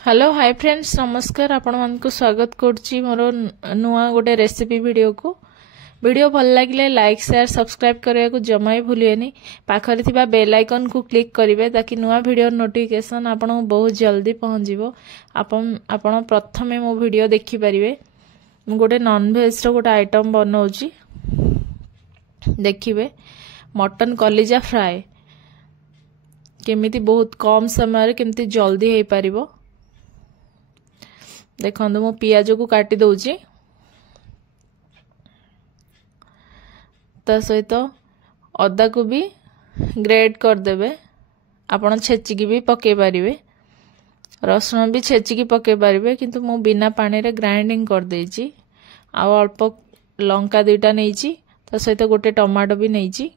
Hello hi friends नमस्कार आपण मानकु स्वागत करछि मोर नुआ गोटे रेसिपी वीडियो को। वीडियो भल लागिले लाइक शेयर सब्सक्राइब करिया को जमाई भूलिएनी। पाखरे थिबा बेल आइकन को क्लिक करिवे ताकि नुआ वीडियो नोटिफिकेशन आपण बहुत जल्दी पहुंच जिवो। आपण प्रथमे मो वीडियो देखि परिवे। मु गोटे नॉन वेज रो गोटे आइटम बनौछि देखिबे। मटन कलिजा फ्राई केमिति बहुत कम समय रे केमिति जल्दी हे परिबो। देखो मु पियाज को काटी दउची ता सहित अदा को भी ग्रेट कर देबे। आपण छेचिकी भी पके पारिबे, रसुन भी छेचिकी पके पारिबे, किंतु मु बिना पानी रे ग्राइंडिंग कर देइची। आ अल्प लंका दुईटा नेइची, ता सहित गोटे टमाटो भी नेइची।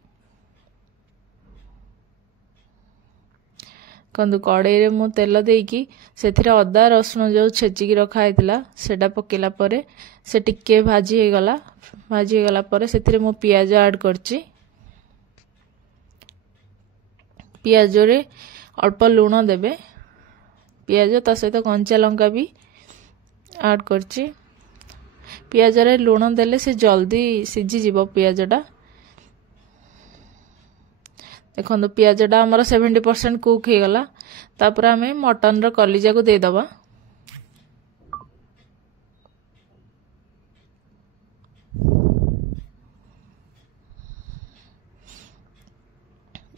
कंदु कड़ाई रे मु तेल देकी सेथिरे अदा रसुन जो छेचिकी रखा हैतला सेटा पकेला परे से टिके भाजी हे गला परे सेथिरे मु पियाज ऐड करची। पियाज रे अल्प लूण देबे। पियाज ता सहित कंचा लंका भी ऐड करची। पियाज रे लूण देले से जल्दी सिझी जीवो पियाजटा। देखो पियाजटा हमर 70% कुक हे गला। तापर हमें मटन रो कलिजा को दे दबा।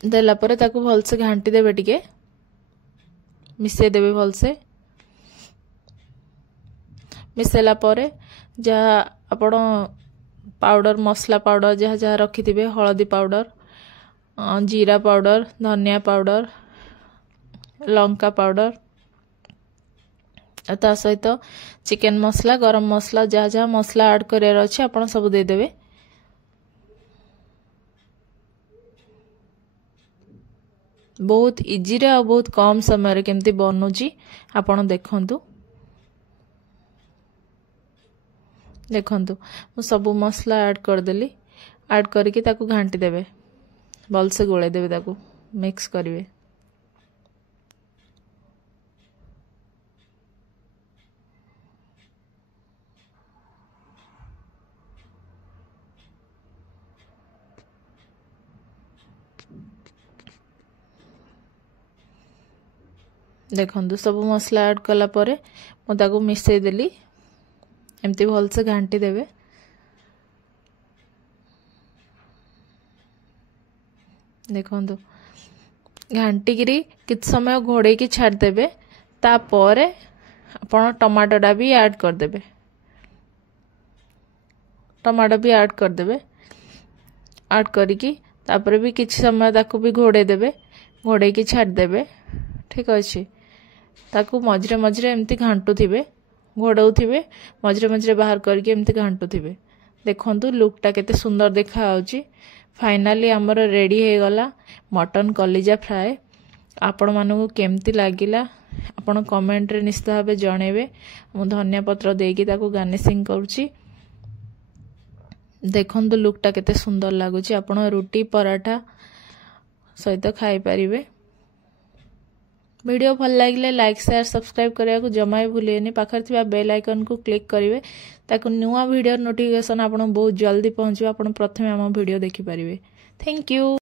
देला परे ताको भलसे घांटी देबे, टिके मिसे देबे भलसे। मिसेला परे जा आपण पाउडर मसला पाउडर जहा जहा रखिथिबे, हळदी पाउडर, जीरा पाउडर, धनिया पाउडर, लंका पाउडर, ता सहित चिकन मसला, गरम मसला जहा जहा मसला ऐड करियर अछि आपण सब दे देबे। बहुत इजी रे और बहुत कम समय रे केमती बनउची आपण देखंतु। देखंतु मु सब मसला ऐड कर देली। ऐड करके ताकू घांटी देबे, भल से गोळे देबे, ताकू मिक्स करिवे। देखंतु सब मसला ऐड कला परे मु ताकू मिसई देली। एमती भल से घांटी देबे। देखंतु घांटी गिरी किछ समय घोड़े की छाड़ देबे। तापरे आपण टमाटोटा भी ऐड कर देबे। टमाटो भी ऐड कर देबे। ऐड करिकी तापरे भी किछ समय ताकू भी घोड़े देबे। घोड़े की छाड़ देबे। ठीक अछि। ताकू मझरे मझरे एमती घांटू थिबे, घोड़ाउ थिबे, मझरे मझरे बाहर करके एमती घांटू थिबे। देखंतु लुकटा केते सुंदर देखा आउची। फाइनली हमर रेडी हे गला मटन कलिजा फ्राई। आपण मानू केमती लागिला आपण कमेंट रे निश्चित भाबे जणेबे। मु धनिया पत्र देकी ताकू गार्निशिंग करूची। देखंतु लुकटा केते सुंदर लागुची। आपण रोटी पराठा सहित खाई परिबे। वीडियो भल लागिले लाइक शेयर सब्सक्राइब करिया को जमाई भूलिएनी। पाखर थिबा बेल आइकन को क्लिक करिवे ताकि नुआ वीडियो नोटिफिकेशन आपण बहुत जल्दी पहुंचबो। आपण प्रथमे हम वीडियो देखि परिबे। Thank you.